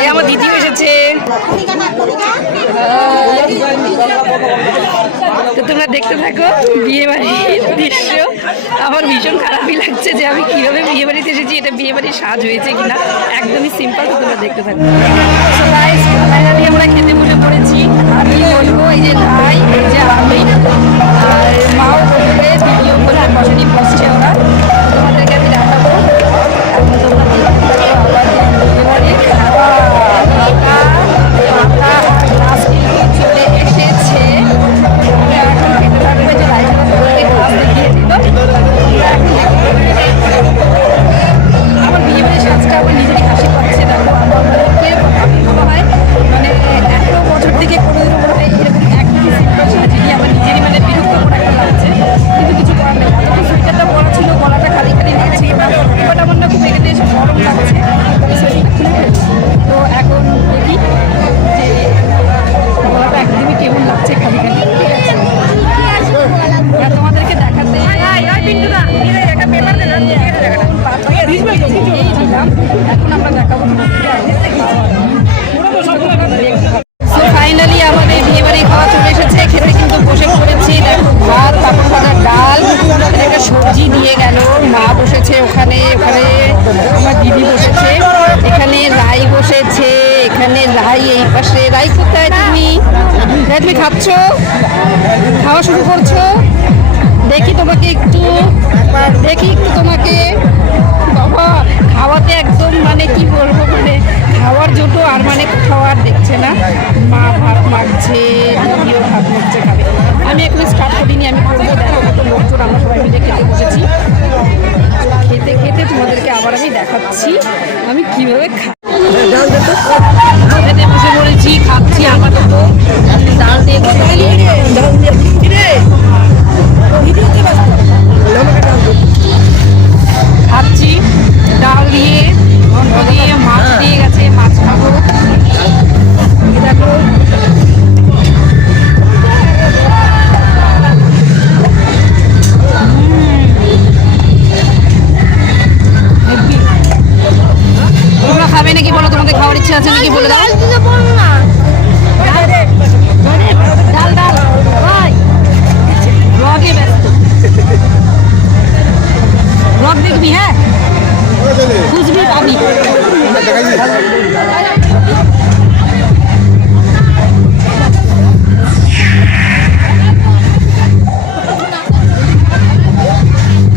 এই আমার দিদিও এসেছে। তো তোমরা দেখতে থাকো বিয়ে বাড়ির দৃশ্য। আমার ভীষণ খারাপই লাগছে যে আমি কিভাবে বিয়ে বাড়িতে এসেছি, এটা বিয়ে বাড়ির সাজ হয়েছে কিনা, একদমই সিম্পল। তো তোমরা দেখতে থাকো। ফাইনালি আমরা খেতে বসে পড়েছি। আমি বলবো এই যে ভাই, এই যে আমি আর মাও বলবে, দিদিও বলে বসেনি, বসছে ওরা। তোমাদেরকে আমি দেখাবো। এখন তোমরা বিয়ে বাড়ি খাওয়া চলে এসেছে। এখন খেতে থাকবে যে ভাত দেখিয়ে দিল। আমার বিয়ে বাড়ির সাজটা আমার নিজেরই হাসি পাচ্ছে। দেখো আমার আমি মনে হয় মানে 11 বছর থেকে কোনোদিনও মনে হয় এরকম একদমই সিম্পল সাজিনি। আমার নিজেরই মানে বিরক্ত করে একটা লাগছে, কিন্তু কিছু করার নেই। যখন সুইটারটা পরা ছিল, গলাটা খালি খালি নিয়েছি, বাট আমার না খুব এখানে এসে গরম লাগছে, সোয়েটারটা খুলে ফেলছি। তো এখন দেখি যে গলাটা একদমই কেমন লাগছে খালি খালি। তোমাদেরকে দেখাতে এখন আমরা দেখাবো। ফাইনালি আমাদের বিয়ে বাড়ি খাওয়া চলে এসেছে। খেতে কিন্তু বসে পড়েছি। দেখো ভাত, পাপড় ভাজা, ডাল, একটা সবজি দিয়ে গেল। মা বসেছে ওখানে, ওখানে আমার দিদি বসেছে, এখানে রাই বসেছে, এখানে রাই এই পাশে। রাই কোথায় তুমি? তুমি খাচ্ছ, খাওয়া শুরু করছো? দেখি তোমাকে একটু, দেখি একটু তোমাকে। বাবা খাওয়াতে একদম মানে কি বলবো, মানে খাওয়ার জন্য আর মানে খাওয়ার দেখছে না। মা ভাত মাখছে, দিদিও ভাত মাখছে, খাবে। আমি এখন স্টার্ট করিনি, আমি করবো। দেখো কত লোকজন, আমরা সবাই মিলে খেতে বসেছি। খেতে খেতে তোমাদেরকে আবার আমি দেখাচ্ছি আমি কীভাবে খেতে বসে পড়েছি, খাচ্ছি। আপাতত ডাল দিয়ে খাচ্ছি, ডাল দিয়ে, ঘন্ট দিয়ে, মাছ দিয়ে গেছে, মাছ খাবো। দেখো তোমরা খাবে নাকি বলো? তোমাদের খাওয়ার ইচ্ছা আছে নাকি বলে দাও। ডাল ডাল ভাই ব্লগে ব্যস্ত, ব্লগ দেখবি? হ্যাঁ বুঝবি পাবি।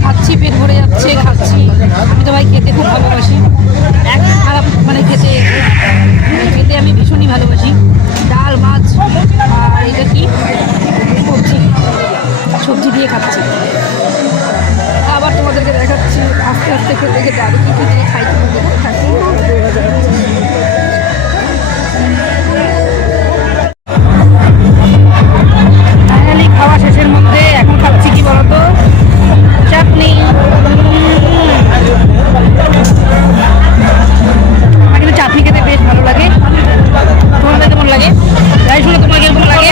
খাচ্ছি, পেট ভরে যাচ্ছে, খাচ্ছি। আমি তো ভাই খেতে খুব ভালোবাসি, এক খারাপ মানে খেতে খেতে আমি ভীষণই ভালোবাসি। ডাল, মাছ আর এটা কি সবজি, সবজি দিয়ে খাচ্ছি। আবার তোমাদেরকে দেখাচ্ছি আস্তে আস্তে খেতে খেতে আরো কি কি দিয়ে খাইতে হবে। থাকি ফাইনালি খাওয়া শেষের মধ্যে এখন খাচ্ছি কি বলতো, চাটনি। আমার কিন্তু চাটনি খেতে বেশ ভালো লাগে। তোমাদের কেমন লাগে? যাই শুনে তোমার কিরকম লাগে?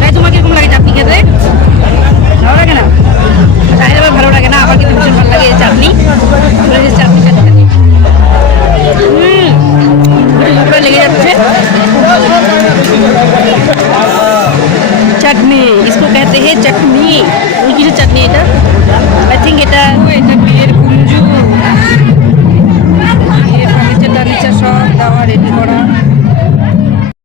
যাই তোমার কিরকম লাগে চাটনি খেতে? ভালো লাগে না? তাই আবার ভালো লাগে না, আমার কিন্তু ভীষণ ভালো লাগে এই চাটনি। চাটনি খেতে খেতে লেগে যাচ্ছে। চাটনি इसको कहते हैं चटनी। কিসের চাটনি এটা? আই থিঙ্ক এটা বিয়ের কুঞ্জু, বিয়ের ফার্নিচার টার্নিচার সব দেওয়া রেডি করা।